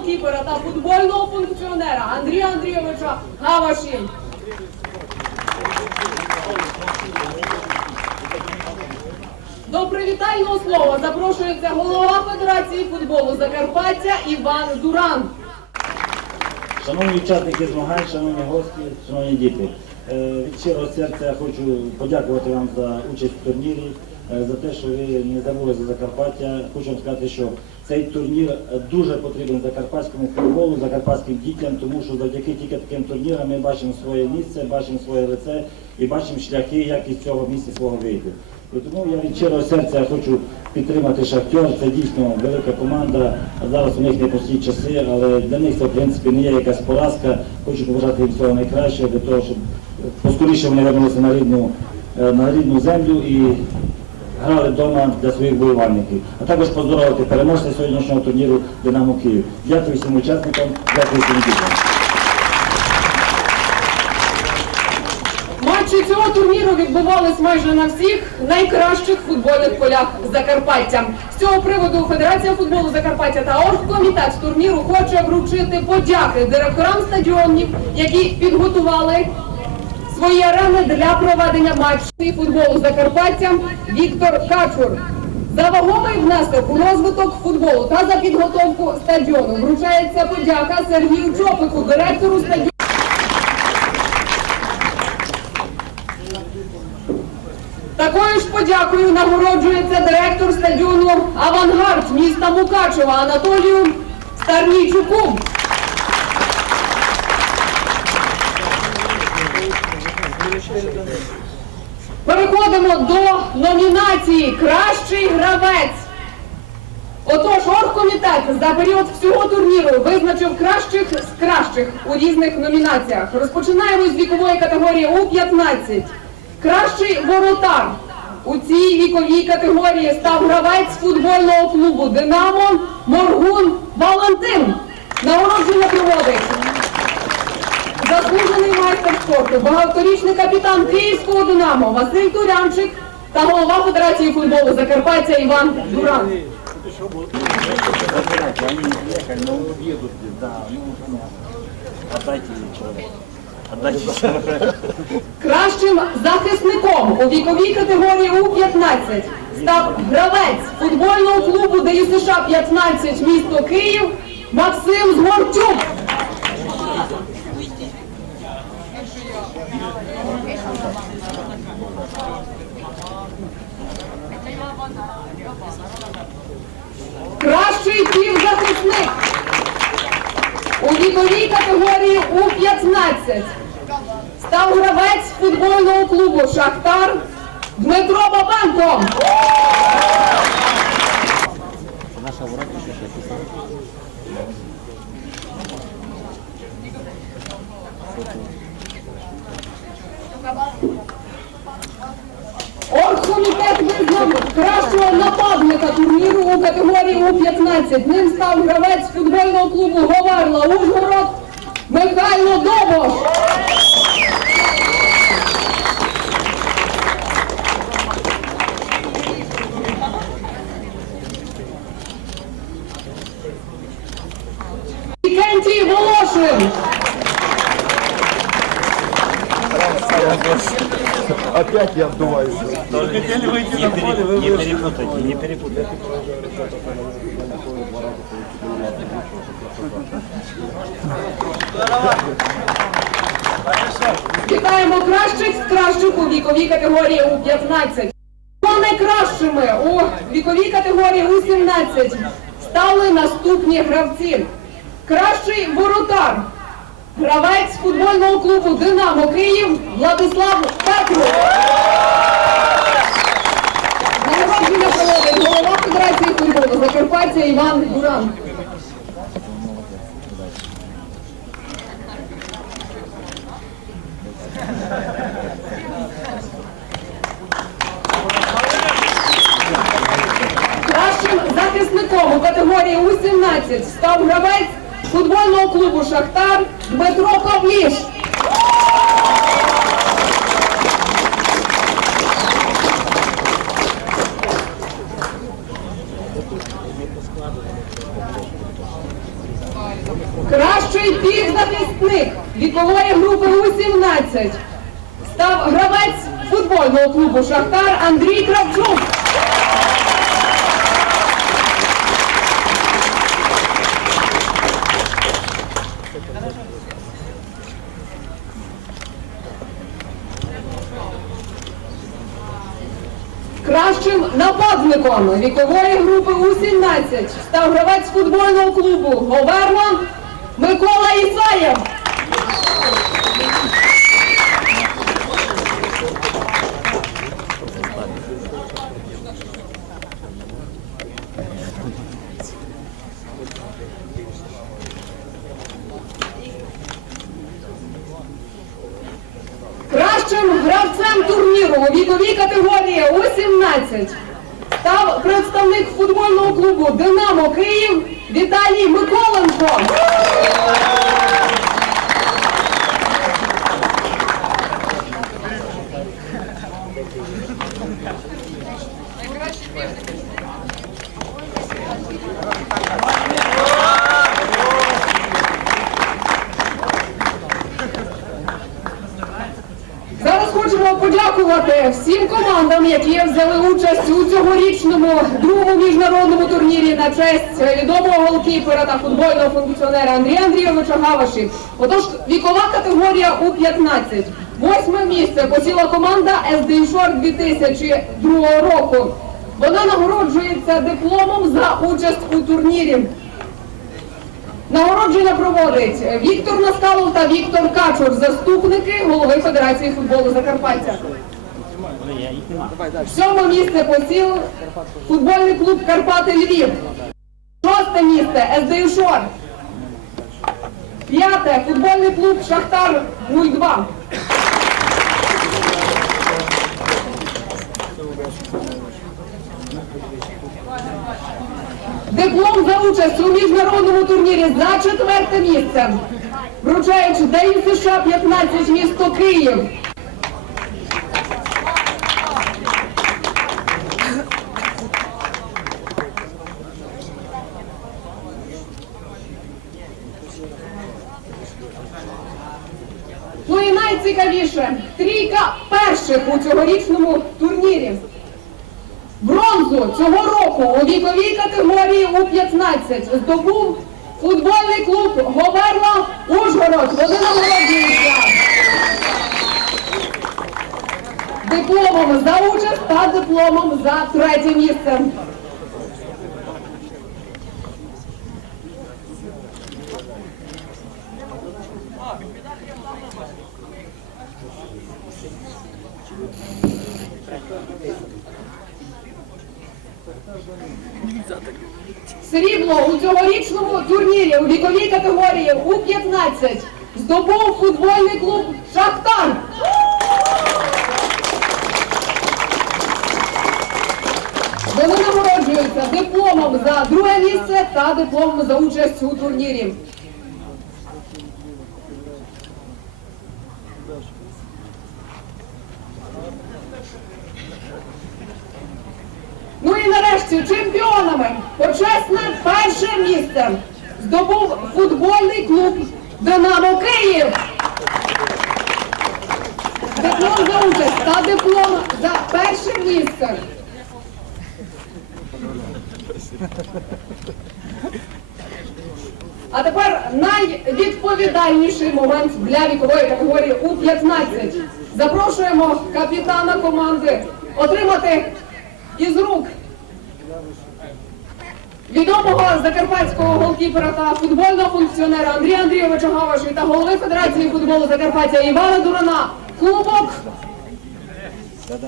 голкіпера та футбольного функціонера Андрія Андрійовича Гаваші. До привітального слова запрошується голова Федерації футболу Закарпаття Іван Дуран. Шановні учасники змагань, шановні гості, шановні діти, е, від щирого серця хочу подякувати вам за участь в турнірі, е, за те, що ви не забули за Закарпаття. Хочу вам сказати, що цей турнір дуже потрібен закарпатському футболу, закарпатським дітям, тому що завдяки тільки таким турнірам ми бачимо своє місце, бачимо своє лице і бачимо шляхи, як із цього місця свого вийти. Тому я від щирого серця хочу підтримати шахтер. Це дійсно велика команда. Зараз у них непрості часи, але для них це в принципі не є якась поразка. Хочу побажати їм всього найкращого для того, щоб поскоріше вони вернулися на рідну, е, на рідну землю і грали вдома для своїх болівальників. А також поздоровити переможця сьогоднішнього турніру Динамо Київ. Дякую всім учасникам, дякую всім дітям. Матчі цього турніру відбувались майже на всіх найкращих футбольних полях Закарпаття. З цього приводу Федерація футболу Закарпаття та оргкомітет турніру хоче вручити подяки директорам стадіонів, які підготували свої арени для проведення матчів футболу Закарпаття Віктор Качур. За вагомий внесок у розвиток футболу та за підготовку стадіону вручається подяка Сергію Чопику, директору стадіону. Такою ж подякою нагороджується директор стадіону Авангард міста Мукачева Анатолію Старнійчуку. Переходимо до номінації Кращий гравець. Отож, оргкомітет за період всього турніру визначив кращих з кращих у різних номінаціях. Розпочинаємо з вікової категорії У-15. Кращий воротар. У цій віковій категорії став гравець футбольного клубу Динамо Моргун Валентин. Нагородження проводить заслужений майстер спорту, багаторічний капітан Київського Динамо Василь Турянчик та голова Федерації футболу Закарпаття Іван Дуран. Кращим захисником у віковій категорії У-15 став гравець футбольного клубу ДЮСШ 15 місто Київ Максим Згорчук. Кращий півзахисник у віковій категорії У-15 став гравець футбольного клубу Шахтар Дмитро Бабенко. Оргкомітет нападника турніру у категорії У-15. Ним став гравець футбольного клубу Говарла Ужгород Михайло Добош. Вікентій Волошин. Опять я отдуваюсь. Не, пере- не перепутайте, не перепутайте. Вітаємо кращих з кращих у віковій категорії У-15. Ну, найкращими у віковій категорії У-17 стали наступні гравці. Кращий воротар. Гравець футбольного клубу Динамо Київ Владислав Петру. Голова Федерації футболу Закарпаття Іван Буран. Кращим захисником у категорії У-17 став гравець футбольного клубу Шахтар Дмитро Павліш. Кращий півзахисник вікової групи У-17 став гравець футбольного клубу Шахтар Андрій Кравчук. Кращим нападником вікової групи У-17 став гравець футбольного клубу Говерла Микола Ісаєв. Кращим гравцем турніру у віковій категорії У-17 став представник футбольного клубу Динамо Київ Віталій Миколенко. Зараз хочемо подякувати всім командам, які взяли участь у цьогорічному другому міжнародному турнірі на честь відомого голкіпера та футбольного функціонера Андрія Андрійовича Гаваші. Отож, вікова категорія у 15 Восьме місце посіла команда Short 2002 року. Вона нагороджується дипломом за участь у турнірі. Нагородження проводить Віктор Наскалов та Віктор Качур, заступники голови Федерації футболу Закарпаття. Сьоме місце посіл футбольний клуб Карпати Львів. Шосте місце СДЮ Шор. П'яте футбольний клуб Шахтар 02. Диплом за участь у міжнародному турнірі за четверте місце. Вручають День США 15 місто Київ. Ну і найцікавіше трійка перших у цьогорічному турнірі. Бронзу цього року у віковій категорії У-15 здобув футбольний клуб Говерла Ужгород. Вони нагороджуються дипломом за участь та дипломом за третє місце. Срібло у цьогорічному турнірі у віковій категорії У-15 здобув футбольний клуб Шахтар. Вони нагороджуються дипломом за друге місце та дипломом за участь у турнірі. Ну і нарешті чемпіонами почесне перше місце здобув футбольний клуб Динамо Київ. Диплом за участь та диплом за перше місце. А тепер найвідповідальніший момент для вікової категорії У-15. Запрошуємо капітана команди отримати із рук відомого закарпатського голкіпера та футбольного функціонера Андрія Андрійовича Гаваші та голови Федерації футболу Закарпаття Івана Дурана кубок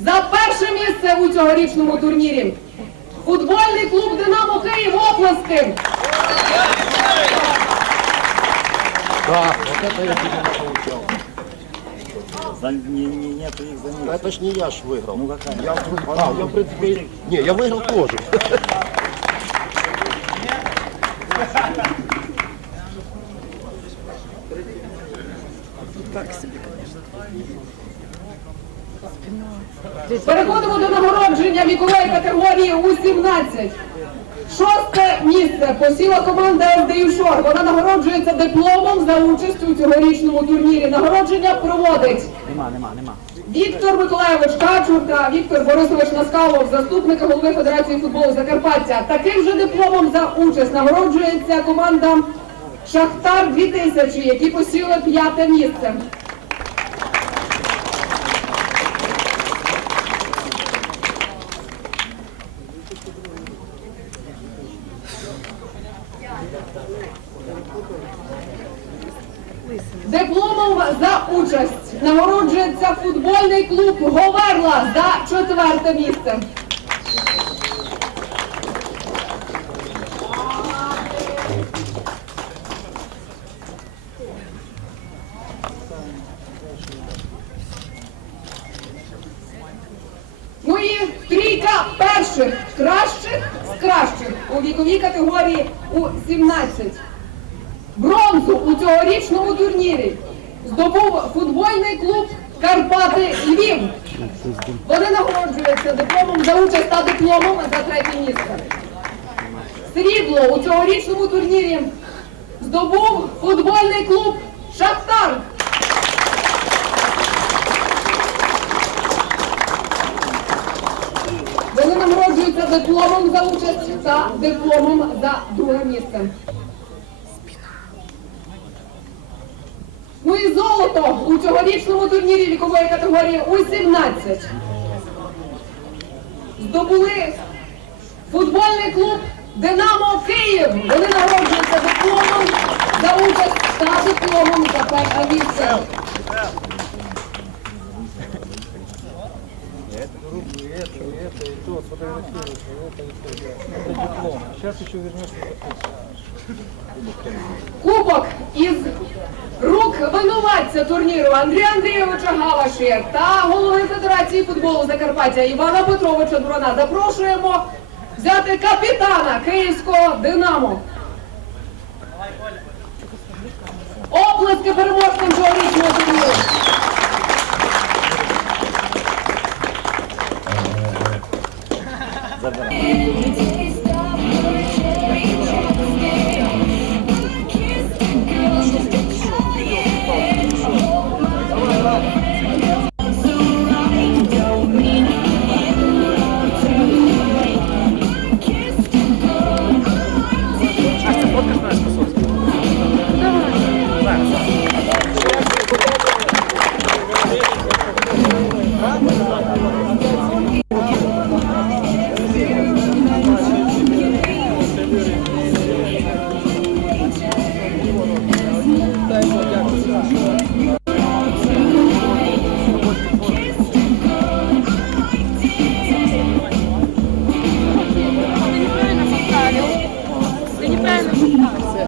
за перше місце у цьогорічному турнірі. Футбольний клуб Динамо Київ оплески. Да, вот это я тебе не получал. За, не, не, нет их за них. Это ж не я ж выиграл. Ну какая? Я, а, я в принципе... Не, я выиграл тоже. Переходимо до нагородження вікової категорії У-17. Шосте місце посіла команда СД Юшор. Вона нагороджується дипломом за участь у цьогорічному турнірі. Нагородження проводить Нема, нема, нема. Віктор Миколаєвич Качур та Віктор Борисович Наскалов, заступник голови Федерації футболу Закарпаття. Таким же дипломом за участь нагороджується команда Шахтар 2000, які посіли п'яте місце. Дипломом за участь нагороджується футбольний клуб Говерла за четверте місце. Ну і трійка перших кращих з кращих у віковій категорії у 17. Бронзу у цьогорічному турнірі здобув футбольний клуб Карпати Львів. Вони нагороджуються дипломом за участь та дипломом за третє місце. Срібло у цьогорічному турнірі здобув футбольний клуб Шахтар. Вони нагороджуються дипломом за участь та дипломом за друге місце. Ну і золото у цьогорічному турнірі вікової категорії у 17. Здобули футбольний клуб Динамо Київ. Вони нагороджуються дипломом за участь та дипломом за місце. Сейчас еще вернешься. Кубок із рук винуватця турніру Андрія Андрійовича Галаші та голови Федерації футболу Закарпаття Івана Петровича Дурана запрошуємо взяти капітана Київського Динамо. Оплески переможцям цьогорічного турніру. Забирай.